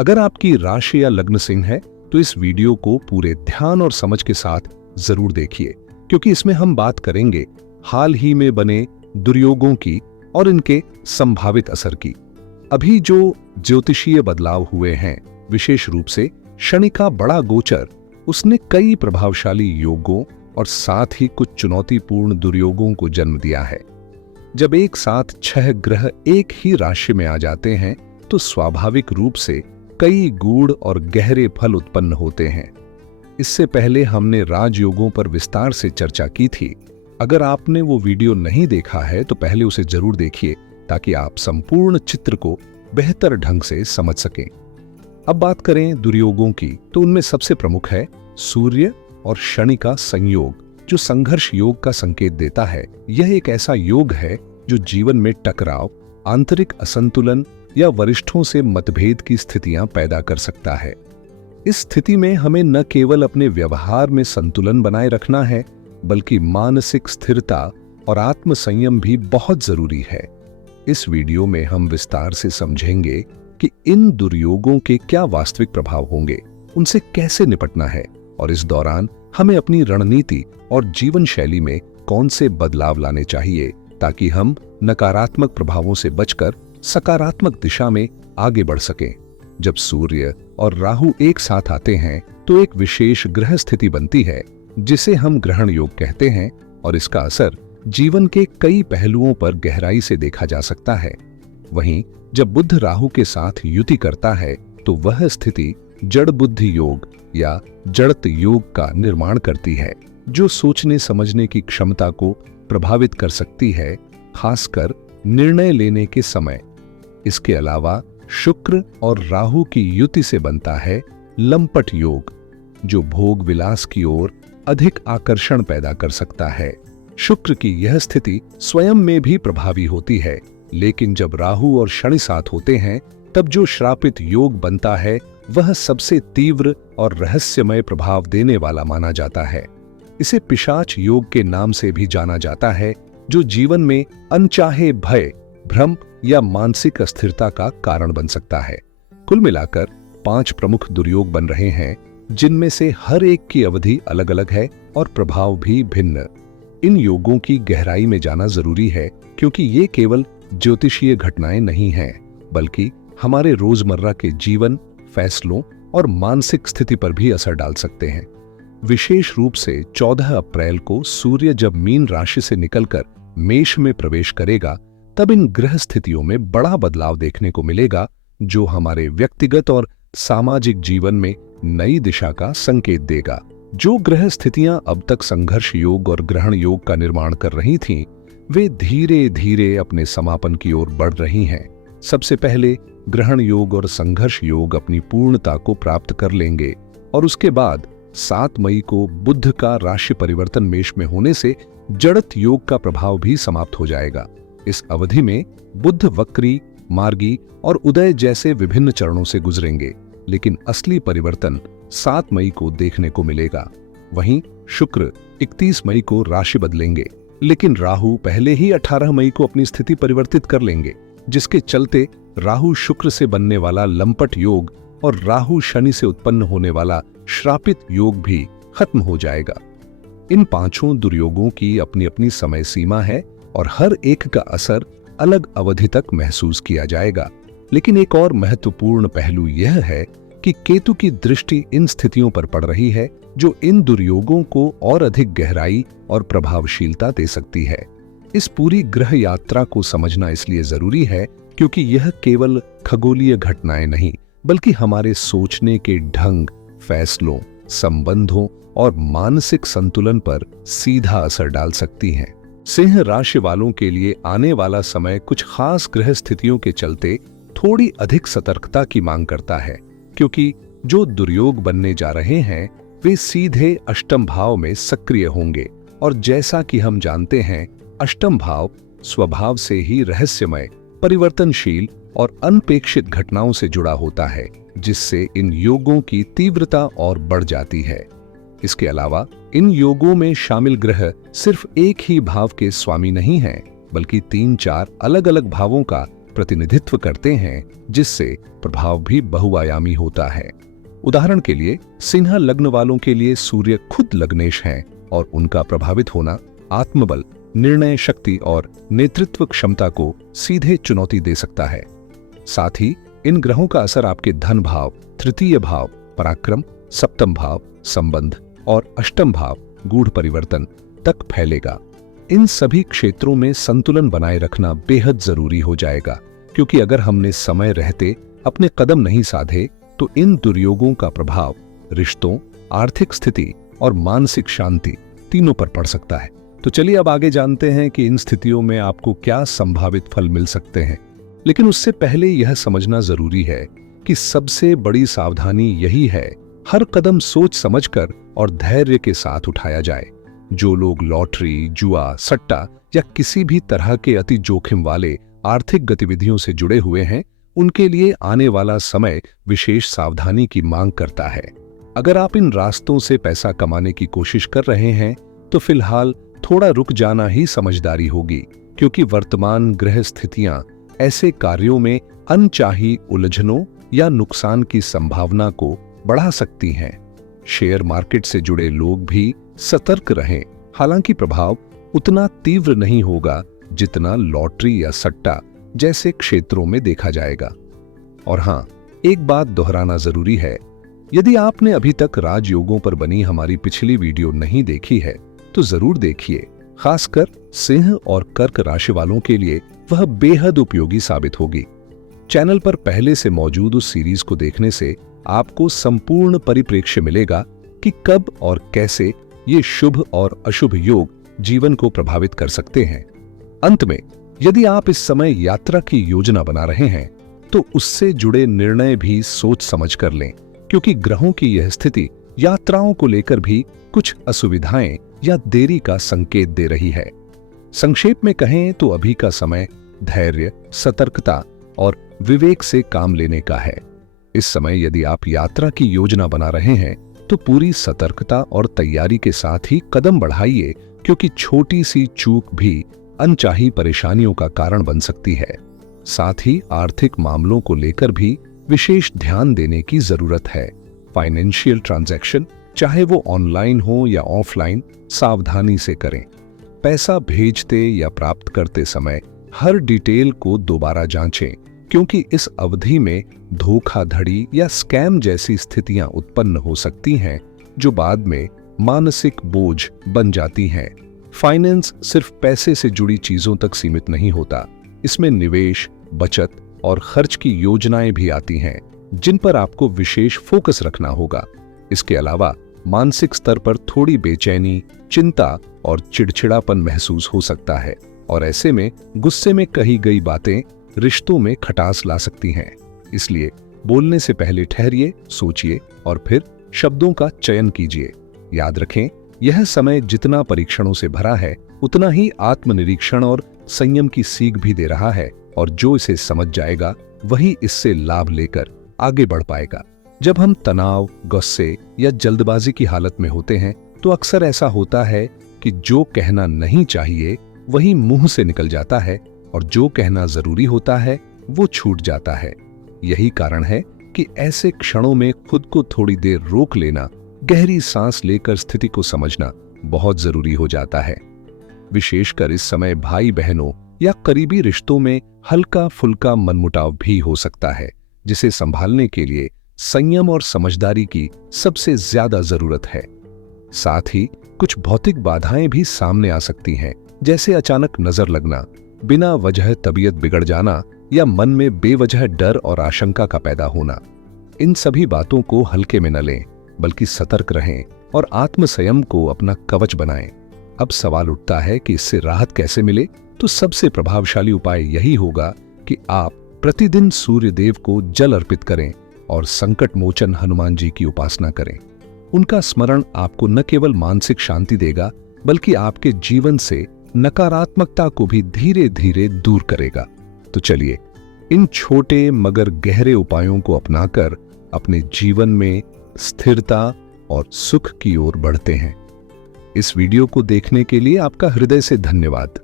अगर आपकी राशि या लग्न सिंह है तो इस वीडियो को पूरे ध्यान और समझ के साथ जरूर देखिए, क्योंकि इसमें हम बात करेंगे हाल ही में बने दुर्योगों की और इनके संभावित असर की। अभी जो ज्योतिषीय बदलाव हुए हैं, विशेष रूप से शनि का बड़ा गोचर, उसने कई प्रभावशाली योगों और साथ ही कुछ चुनौतीपूर्ण दुर्योगों को जन्म दिया है। जब एक साथ 6 ग्रह एक ही राशि में आ जाते हैं तो स्वाभाविक रूप से कई गूढ़ और गहरे फल उत्पन्न होते हैं। इससे पहले हमने राजयोगों पर विस्तार से चर्चा की थी। अगर आपने वो वीडियो नहीं देखा है तो पहले उसे जरूर देखिए, ताकि आप संपूर्ण चित्र को बेहतर ढंग से समझ सकें। अब बात करें दुर्योगों की, तो उनमें सबसे प्रमुख है सूर्य और शनि का संयोग, जो संघर्ष योग का संकेत देता है। यह एक ऐसा योग है जो जीवन में टकराव, आंतरिक असंतुलन या वरिष्ठों से मतभेद की स्थितियां पैदा कर सकता है। इस स्थिति में हमें न केवल अपने व्यवहार में संतुलन बनाए रखना है, बल्कि मानसिक स्थिरता और आत्मसंयम भी बहुत जरूरी है। इस वीडियो में हम विस्तार से समझेंगे कि इन दुर्योगों के क्या वास्तविक प्रभाव होंगे, उनसे कैसे निपटना है और इस दौरान हमें अपनी रणनीति और जीवन शैली में कौन से बदलाव लाने चाहिए, ताकि हम नकारात्मक प्रभावों से बचकर सकारात्मक दिशा में आगे बढ़ सकें। जब सूर्य और राहु एक साथ आते हैं तो एक विशेष ग्रह स्थिति बनती है, जिसे हम ग्रहण योग कहते हैं, और इसका असर जीवन के कई पहलुओं पर गहराई से देखा जा सकता है। वहीं जब बुध राहु के साथ युति करता है तो वह स्थिति जड़ बुद्धि योग या जड़त योग का निर्माण करती है, जो सोचने समझने की क्षमता को प्रभावित कर सकती है, खासकर निर्णय लेने के समय। इसके अलावा शुक्र और राहु की युति से बनता है लंपट योग, जो भोग विलास की ओर अधिक आकर्षण पैदा कर सकता है। शुक्र की यह स्थिति स्वयं में भी प्रभावी होती है, लेकिन जब राहु और शनि साथ होते हैं तब जो श्रापित योग बनता है वह सबसे तीव्र और रहस्यमय प्रभाव देने वाला माना जाता है। इसे पिशाच योग के नाम से भी जाना जाता है, जो जीवन में अनचाहे भय, भ्रम या मानसिक अस्थिरता का कारण बन सकता है। कुल मिलाकर 5 प्रमुख दुर्योग बन रहे हैं, जिनमें से हर एक की अवधि अलग अलग है और प्रभाव भी भिन्न। इन योगों की गहराई में जाना जरूरी है, क्योंकि ये केवल ज्योतिषीय घटनाएं नहीं हैं, बल्कि हमारे रोजमर्रा के जीवन, फैसलों और मानसिक स्थिति पर भी असर डाल सकते हैं। विशेष रूप से 14 अप्रैल को सूर्य जब मीन राशि से निकलकर मेष में प्रवेश करेगा, तब इन ग्रह स्थितियों में बड़ा बदलाव देखने को मिलेगा, जो हमारे व्यक्तिगत और सामाजिक जीवन में नई दिशा का संकेत देगा। जो ग्रह स्थितियां अब तक संघर्ष योग और ग्रहण योग का निर्माण कर रही थीं, वे धीरे धीरे अपने समापन की ओर बढ़ रही हैं। सबसे पहले ग्रहण योग और संघर्ष योग अपनी पूर्णता को प्राप्त कर लेंगे, और उसके बाद 7 मई को बुध का राशि परिवर्तन मेष में होने से जड़त योग का प्रभाव भी समाप्त हो जाएगा। इस अवधि में बुध वक्री, मार्गी और उदय जैसे विभिन्न चरणों से गुजरेंगे, लेकिन असली परिवर्तन 7 मई को देखने को मिलेगा। वहीं शुक्र 31 मई को राशि बदलेंगे, लेकिन राहु पहले ही 18 मई को अपनी स्थिति परिवर्तित कर लेंगे, जिसके चलते राहु शुक्र से बनने वाला लंपट योग और राहु शनि से उत्पन्न होने वाला श्रापित योग भी खत्म हो जाएगा। इन 5 दुर्योगों की अपनी अपनी समय सीमा है और हर एक का असर अलग अवधि तक महसूस किया जाएगा। लेकिन एक और महत्वपूर्ण पहलू यह है कि केतु की दृष्टि इन स्थितियों पर पड़ रही है, जो इन दुर्योगों को और अधिक गहराई और प्रभावशीलता दे सकती है। इस पूरी ग्रह यात्रा को समझना इसलिए जरूरी है क्योंकि यह केवल खगोलीय घटनाएं नहीं, बल्कि हमारे सोचने के ढंग, फैसलों, संबंधों और मानसिक संतुलन पर सीधा असर डाल सकती हैं। सिंह राशि वालों के लिए आने वाला समय कुछ खास ग्रह स्थितियों के चलते थोड़ी अधिक सतर्कता की मांग करता है, क्योंकि जो दुर्योग बनने जा रहे हैं वे सीधे अष्टम भाव में सक्रिय होंगे, और जैसा कि हम जानते हैं, अष्टम भाव स्वभाव से ही रहस्यमय, परिवर्तनशील और अनपेक्षित घटनाओं से जुड़ा होता है, जिससे इन योगों की तीव्रता और बढ़ जाती है। इसके अलावा इन योगों में शामिल ग्रह सिर्फ एक ही भाव के स्वामी नहीं हैं, बल्कि 3-4 अलग अलग भावों का प्रतिनिधित्व करते हैं, जिससे प्रभाव भी बहुआयामी होता है। उदाहरण के लिए सिंह लग्न वालों के लिए सूर्य खुद लग्नेश हैं और उनका प्रभावित होना आत्मबल, निर्णय शक्ति और नेतृत्व क्षमता को सीधे चुनौती दे सकता है। साथ ही इन ग्रहों का असर आपके धन भाव, तृतीय भाव, पराक्रम, सप्तम भाव, संबंध और अष्टम भाव, गूढ़ परिवर्तन तक फैलेगा। इन सभी क्षेत्रों में संतुलन बनाए रखना बेहद जरूरी हो जाएगा, क्योंकि अगर हमने समय रहते अपने कदम नहीं साधे तो इन दुर्योगों का प्रभाव रिश्तों, आर्थिक स्थिति और मानसिक शांति तीनों पर पड़ सकता है। तो चलिए अब आगे जानते हैं कि इन स्थितियों में आपको क्या संभावित फल मिल सकते हैं। लेकिन उससे पहले यह समझना जरूरी है कि सबसे बड़ी सावधानी यही है, हर कदम सोच समझकर और धैर्य के साथ उठाया जाए। जो लोग लॉटरी, जुआ, सट्टा या किसी भी तरह के अति जोखिम वाले आर्थिक गतिविधियों से जुड़े हुए हैं, उनके लिए आने वाला समय विशेष सावधानी की मांग करता है। अगर आप इन रास्तों से पैसा कमाने की कोशिश कर रहे हैं तो फिलहाल थोड़ा रुक जाना ही समझदारी होगी, क्योंकि वर्तमान ग्रह स्थितियां ऐसे कार्यों में अनचाही उलझनों या नुकसान की संभावना को बढ़ा सकती हैं। शेयर मार्केट से जुड़े लोग भी सतर्क रहें। हालांकि प्रभाव उतना तीव्र नहीं होगा जितना लॉटरी या सट्टा जैसे क्षेत्रों में देखा जाएगा। और हां, एक बात दोहराना जरूरी है, यदि आपने अभी तक राजयोगों पर बनी हमारी पिछली वीडियो नहीं देखी है तो जरूर देखिए। खासकर सिंह और कर्क राशि वालों के लिए वह बेहद उपयोगी साबित होगी। चैनल पर पहले से मौजूद उस सीरीज को देखने से आपको संपूर्ण परिप्रेक्ष्य मिलेगा कि कब और कैसे ये शुभ और अशुभ योग जीवन को प्रभावित कर सकते हैं। अंत में, यदि आप इस समय यात्रा की योजना बना रहे हैं तो उससे जुड़े निर्णय भी सोच समझ कर लें, क्योंकि ग्रहों की यह स्थिति यात्राओं को लेकर भी कुछ असुविधाएं या देरी का संकेत दे रही है। संक्षेप में कहें तो अभी का समय धैर्य, सतर्कता और विवेक से काम लेने का है। इस समय यदि आप यात्रा की योजना बना रहे हैं तो पूरी सतर्कता और तैयारी के साथ ही कदम बढ़ाइए, क्योंकि छोटी सी चूक भी अनचाही परेशानियों का कारण बन सकती है। साथ ही आर्थिक मामलों को लेकर भी विशेष ध्यान देने की जरूरत है। फाइनेंशियल ट्रांजैक्शन, चाहे वो ऑनलाइन हो या ऑफलाइन, सावधानी से करें। पैसा भेजते या प्राप्त करते समय हर डिटेल को दोबारा जांचें, क्योंकि इस अवधि में धोखाधड़ी या स्कैम जैसी स्थितियां उत्पन्न हो सकती हैं, जो बाद में मानसिक बोझ बन जाती हैं। फाइनेंस सिर्फ पैसे से जुड़ी चीजों तक सीमित नहीं होता, इसमें निवेश, बचत और खर्च की योजनाएं भी आती हैं, जिन पर आपको विशेष फोकस रखना होगा। इसके अलावा मानसिक स्तर पर थोड़ी बेचैनी, चिंता और चिड़चिड़ापन महसूस हो सकता है, और ऐसे में गुस्से में कही गई बातें रिश्तों में खटास ला सकती हैं। इसलिए बोलने से पहले ठहरिए, सोचिए और फिर शब्दों का चयन कीजिए। याद रखें, यह समय जितना परीक्षणों से भरा है, उतना ही आत्मनिरीक्षण और संयम की सीख भी दे रहा है, और जो इसे समझ जाएगा वही इससे लाभ लेकर आगे बढ़ पाएगा। जब हम तनाव, गुस्से या जल्दबाजी की हालत में होते हैं तो अक्सर ऐसा होता है कि जो कहना नहीं चाहिए वही मुंह से निकल जाता है, और जो कहना जरूरी होता है वो छूट जाता है। यही कारण है कि ऐसे क्षणों में खुद को थोड़ी देर रोक लेना, गहरी सांस लेकर स्थिति को समझना बहुत जरूरी हो जाता है। विशेषकर इस समय भाई बहनों या करीबी रिश्तों में हल्का फुल्का मनमुटाव भी हो सकता है, जिसे संभालने के लिए संयम और समझदारी की सबसे ज्यादा जरूरत है। साथ ही कुछ भौतिक बाधाएं भी सामने आ सकती हैं, जैसे अचानक नजर लगना, बिना वजह तबीयत बिगड़ जाना या मन में बेवजह डर और आशंका का पैदा होना। इन सभी बातों को हल्के में न लें, बल्कि सतर्क रहें और आत्मसंयम को अपना कवच बनाएं। अब सवाल उठता है कि इससे राहत कैसे मिले, तो सबसे प्रभावशाली उपाय यही होगा कि आप प्रतिदिन सूर्य देव को जल अर्पित करें और संकट मोचन हनुमान जी की उपासना करें। उनका स्मरण आपको न केवल मानसिक शांति देगा, बल्कि आपके जीवन से नकारात्मकता को भी धीरे धीरे दूर करेगा। तो चलिए, इन छोटे मगर गहरे उपायों को अपनाकर अपने जीवन में स्थिरता और सुख की ओर बढ़ते हैं। इस वीडियो को देखने के लिए आपका हृदय से धन्यवाद।